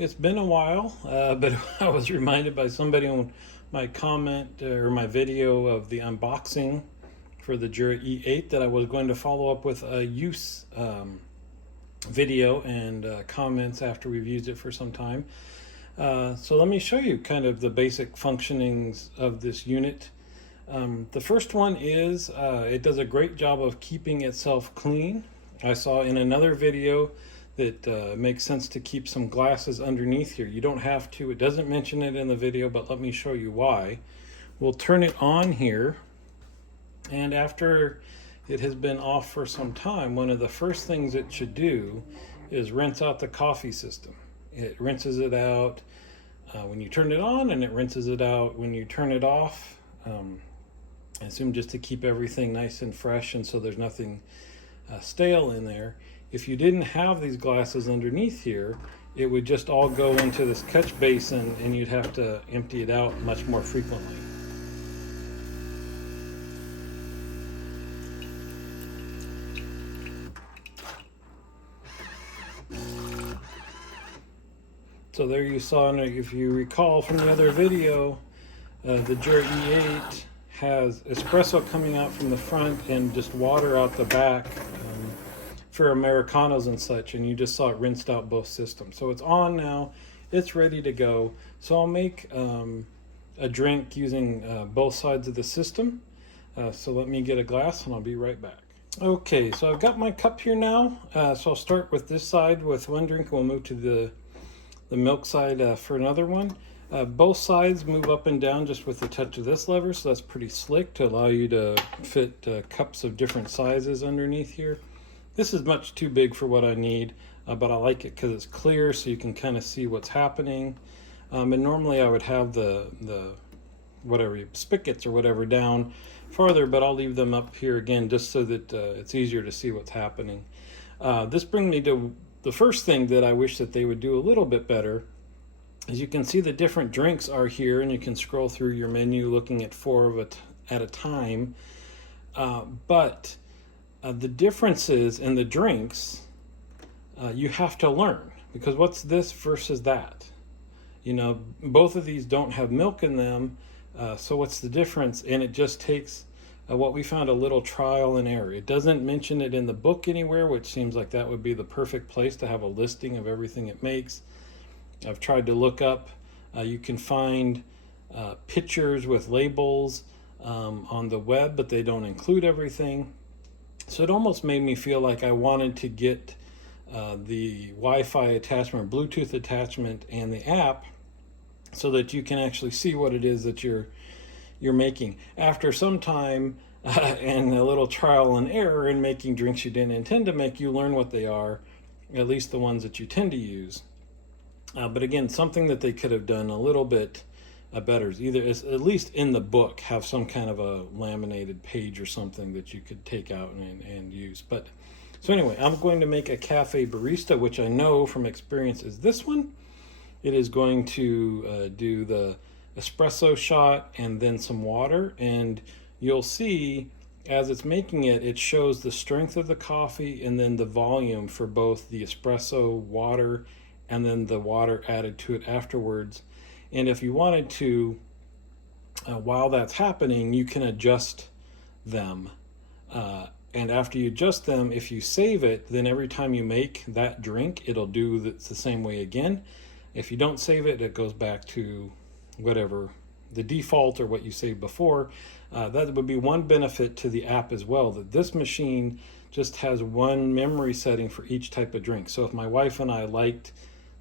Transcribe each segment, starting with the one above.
It's been a while, but I was reminded by somebody on my comment or my video of the unboxing for the Jura E8 that I was going to follow up with a use video and comments after we've used it for some time. So let me show you kind of the basic functionings of this unit. The first one is it does a great job of keeping itself clean. I saw in another video that makes sense to keep some glasses underneath here. You don't have to, it doesn't mention it in the video, but let me show you why. We'll turn it on here, and after it has been off for some time, one of the first things it should do is rinse out the coffee system. It rinses it out when you turn it on, and it rinses it out when you turn it off. I assume just to keep everything nice and fresh and so there's nothing stale in there. If you didn't have these glasses underneath here, it would just all go into this catch basin and you'd have to empty it out much more frequently. So there you saw, if you recall from the other video, the Jura E8 has espresso coming out from the front and just water out the back for Americanos and such, and you just saw it rinsed out both systems. So it's on now, it's ready to go. So I'll make a drink using both sides of the system. So let me get a glass and I'll be right back. Okay, so I've got my cup here now. So I'll start with this side with one drink. We'll move to the milk side for another one. Both sides move up and down just with the touch of this lever, so that's pretty slick to allow you to fit cups of different sizes underneath here. This is much too big for what I need, but I like it because it's clear so you can kind of see what's happening. And normally I would have the whatever spigots or whatever down farther, but I'll leave them up here again just so that it's easier to see what's happening. This brings me to the first thing that I wish that they would do a little bit better. As you can see, the different drinks are here, and you can scroll through your menu looking at 4 of it at a time. But the differences in the drinks, you have to learn, because what's this versus that? You know, both of these don't have milk in them, so what's the difference? And it just takes what we found a little trial and error. It doesn't mention it in the book anywhere, which seems like that would be the perfect place to have a listing of everything it makes. I've tried to look up, you can find pictures with labels on the web, but they don't include everything. So it almost made me feel like I wanted to get the Wi-Fi attachment, Bluetooth attachment, and the app so that you can actually see what it is that you're making. After some time and a little trial and error in making drinks you didn't intend to make, you learn what they are, at least the ones that you tend to use. But again, something that they could have done a little bit better is either, at least in the book, have some kind of a laminated page or something that you could take out and use. But so anyway, I'm going to make a cafe barista, which I know from experience is this one. It is going to do the espresso shot and then some water, and you'll see as it's making it, it shows the strength of the coffee and then the volume for both the espresso, water, and then the water added to it afterwards. And if you wanted to, while that's happening, you can adjust them. And after you adjust them, if you save it, then every time you make that drink, it'll do the same way again. If you don't save it, it goes back to whatever the default or what you saved before. That would be one benefit to the app as well, that this machine just has one memory setting for each type of drink. So if my wife and I liked,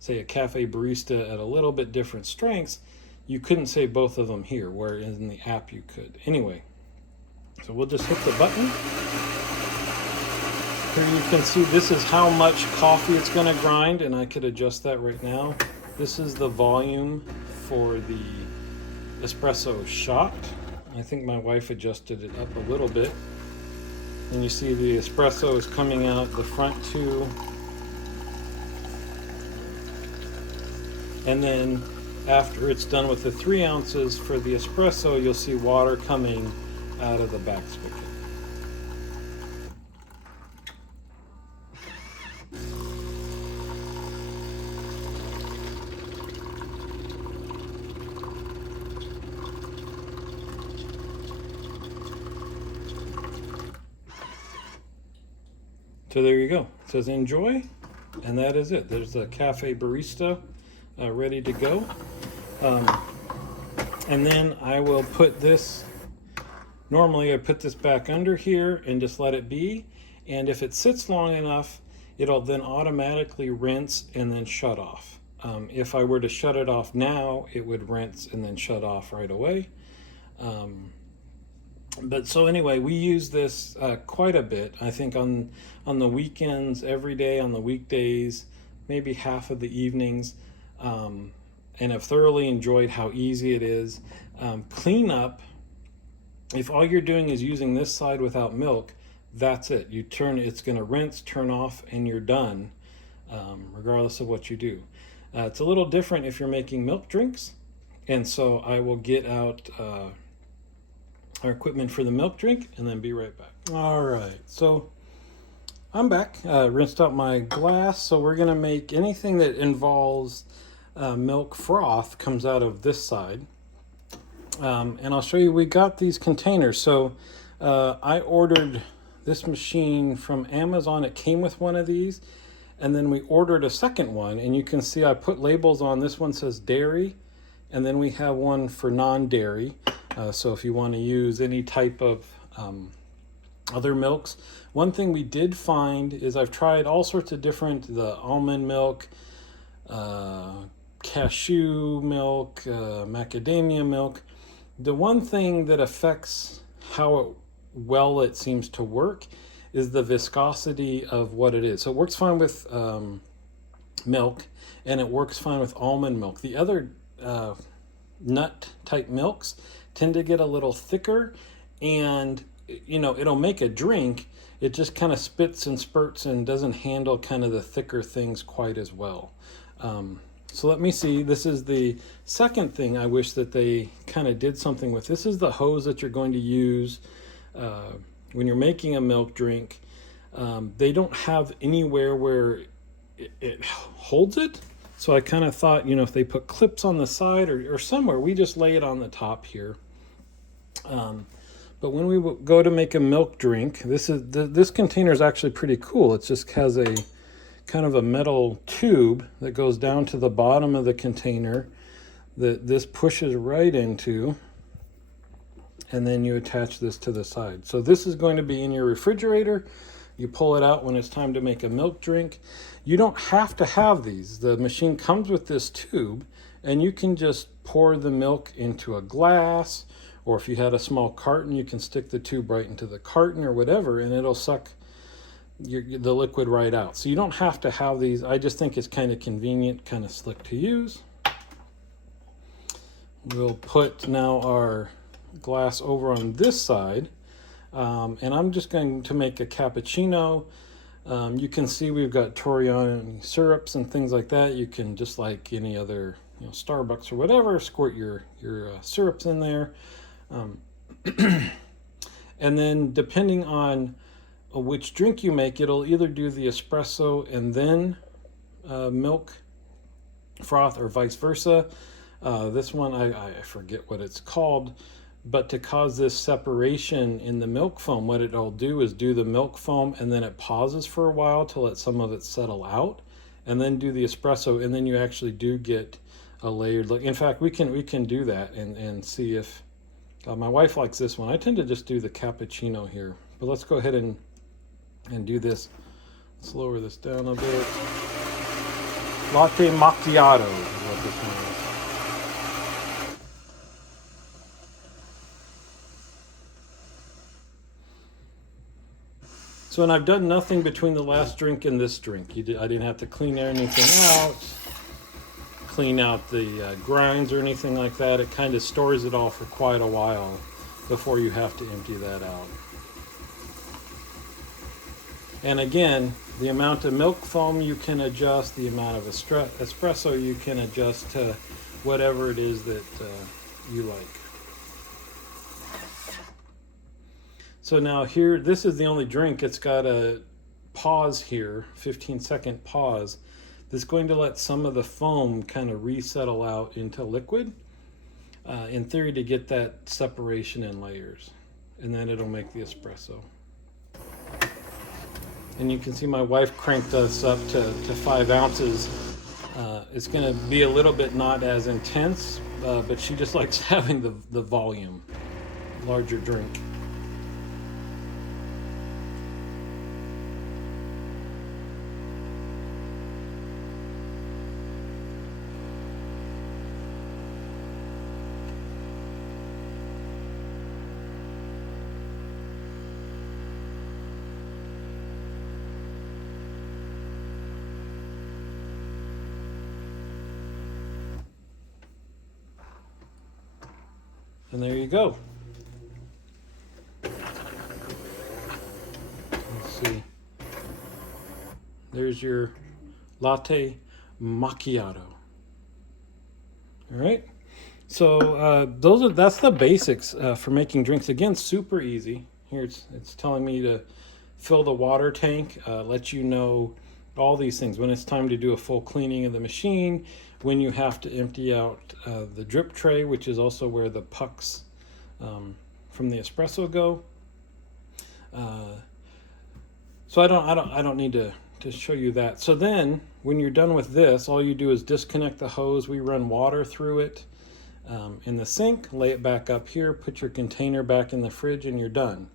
say, a cafe barista at a little bit different strengths, you couldn't save both of them here, whereas in the app you could. Anyway, so we'll just hit the button. Here you can see this is how much coffee it's going to grind, and I could adjust that right now. This is the volume for the espresso shot. I think my wife adjusted it up a little bit. And you see the espresso is coming out the front too. And then after it's done with the 3 ounces for the espresso, you'll see water coming out of the back spigot. So there you go. It says enjoy, and that is it. There's the cafe barista ready to go. And then I will put this, normally I put this back under here and just let it be. And if it sits long enough, it'll then automatically rinse and then shut off. If I were to shut it off now, it would rinse and then shut off right away. But so anyway, we use this quite a bit. I think on the weekends, every day, on the weekdays, maybe half of the evenings. And I've thoroughly enjoyed how easy it is. Clean up, if all you're doing is using this side without milk, that's it. You turn, it's going to rinse, turn off, and you're done, regardless of what you do. It's a little different if you're making milk drinks. And so I will get out our equipment for the milk drink and then be right back. All right, so I'm back. Rinsed out my glass. So we're going to make anything that involves milk froth comes out of this side. And I'll show you, we got these containers. So I ordered this machine from Amazon. It came with one of these. And then we ordered a second one. And you can see I put labels on. This one says dairy. And then we have one for non-dairy. So if you want to use any type of other milks. One thing we did find is I've tried all sorts of different, the almond milk, cashew milk, macadamia milk. The one thing that affects how well it seems to work is the viscosity of what it is. So it works fine with milk, and it works fine with almond milk. The other nut type milks tend to get a little thicker, and you know, it'll make a drink. It just kind of spits and spurts and doesn't handle kind of the thicker things quite as well. So let me see. This is the second thing I wish that they kind of did something with. This is the hose that you're going to use when you're making a milk drink. They don't have anywhere where it holds it. So I kind of thought, you know, if they put clips on the side or somewhere, we just lay it on the top here. But when we go to make a milk drink, this container is actually pretty cool. It just has a kind of a metal tube that goes down to the bottom of the container that this pushes right into, and then you attach this to the side. So this is going to be in your refrigerator. You pull it out when it's time to make a milk drink. You don't have to have these. The machine comes with this tube, and you can just pour the milk into a glass, or if you had a small carton, you can stick the tube right into the carton or whatever, and it'll suck the liquid right out. So you don't have to have these. I just think it's kind of convenient, kind of slick to use. We'll put now our glass over on this side, and I'm just going to make a cappuccino. You can see we've got Torriani syrups and things like that. You can, just like any other, you know, Starbucks or whatever, squirt your syrups in there. And then depending on which drink you make, it'll either do the espresso and then milk froth, or vice versa. This one, I forget what it's called, but to cause this separation in the milk foam, what it'll do is do the milk foam, and then it pauses for a while to let some of it settle out, and then do the espresso, and then you actually do get a layered look. In fact, we can do that and see if my wife likes this one. I tend to just do the cappuccino here, but let's go ahead and do this. Let's lower this down a bit. Latte macchiato is what this one is. So, and I've done nothing between the last drink and this drink. I didn't have to clean anything out, clean out the grinds or anything like that. It kind of stores it all for quite a while before you have to empty that out. And again, the amount of milk foam you can adjust, the amount of espresso you can adjust to whatever it is that you like. So now here, this is the only drink. It's got a pause here, 15-second pause. That's going to let some of the foam kind of resettle out into liquid, in theory, to get that separation in layers. And then it'll make the espresso. And you can see my wife cranked us up to 5 ounces. It's going to be a little bit not as intense, but she just likes having the volume, larger drink. And there you go. Let's see. There's your latte macchiato. All right. So that's the basics for making drinks. Again, super easy. Here it's telling me to fill the water tank, let you know all these things. When it's time to do a full cleaning of the machine, when you have to empty out the drip tray, which is also where the pucks from the espresso go. So I don't need to show you that. So then when you're done with this, all you do is disconnect the hose. We run water through it in the sink, lay it back up here, put your container back in the fridge, and you're done.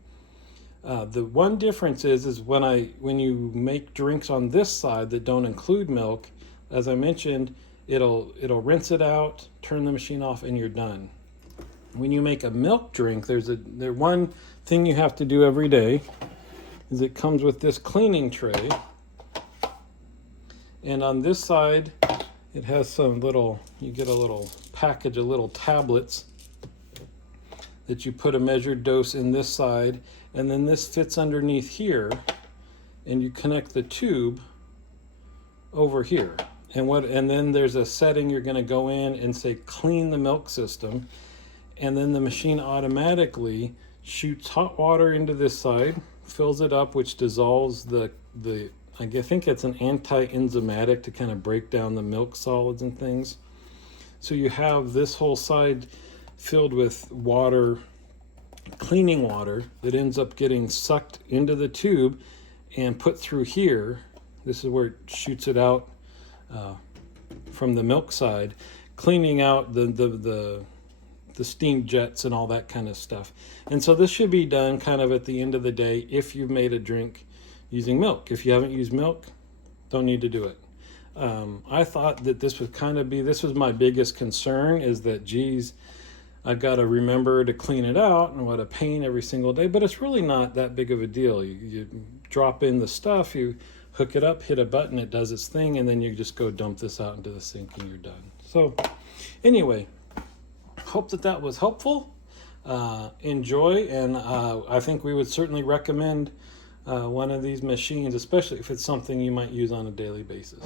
The one difference is when you make drinks on this side that don't include milk, as I mentioned, it'll rinse it out, turn the machine off, and you're done. When you make a milk drink, there's one thing you have to do every day is it comes with this cleaning tray, and on this side it has you get a little package of little tablets that you put a measured dose in this side, and then this fits underneath here, and you connect the tube over here. And then there's a setting you're going to go in and say clean the milk system, and then the machine automatically shoots hot water into this side, fills it up, which dissolves I think it's an anti-enzymatic to kind of break down the milk solids and things. So you have this whole side filled with water, cleaning water, that ends up getting sucked into the tube and put through here. This is where it shoots it out from the milk side, cleaning out the steam jets and all that kind of stuff. And so this should be done kind of at the end of the day if you've made a drink using milk. If you haven't used milk, don't need to do it. I thought that this was my biggest concern, is that, geez, I've got to remember to clean it out, and what a pain every single day. But it's really not that big of a deal. You drop in the stuff, you hook it up, hit a button, it does its thing, and then you just go dump this out into the sink and you're done. So anyway, hope that was helpful. Enjoy, and I think we would certainly recommend one of these machines, especially if it's something you might use on a daily basis.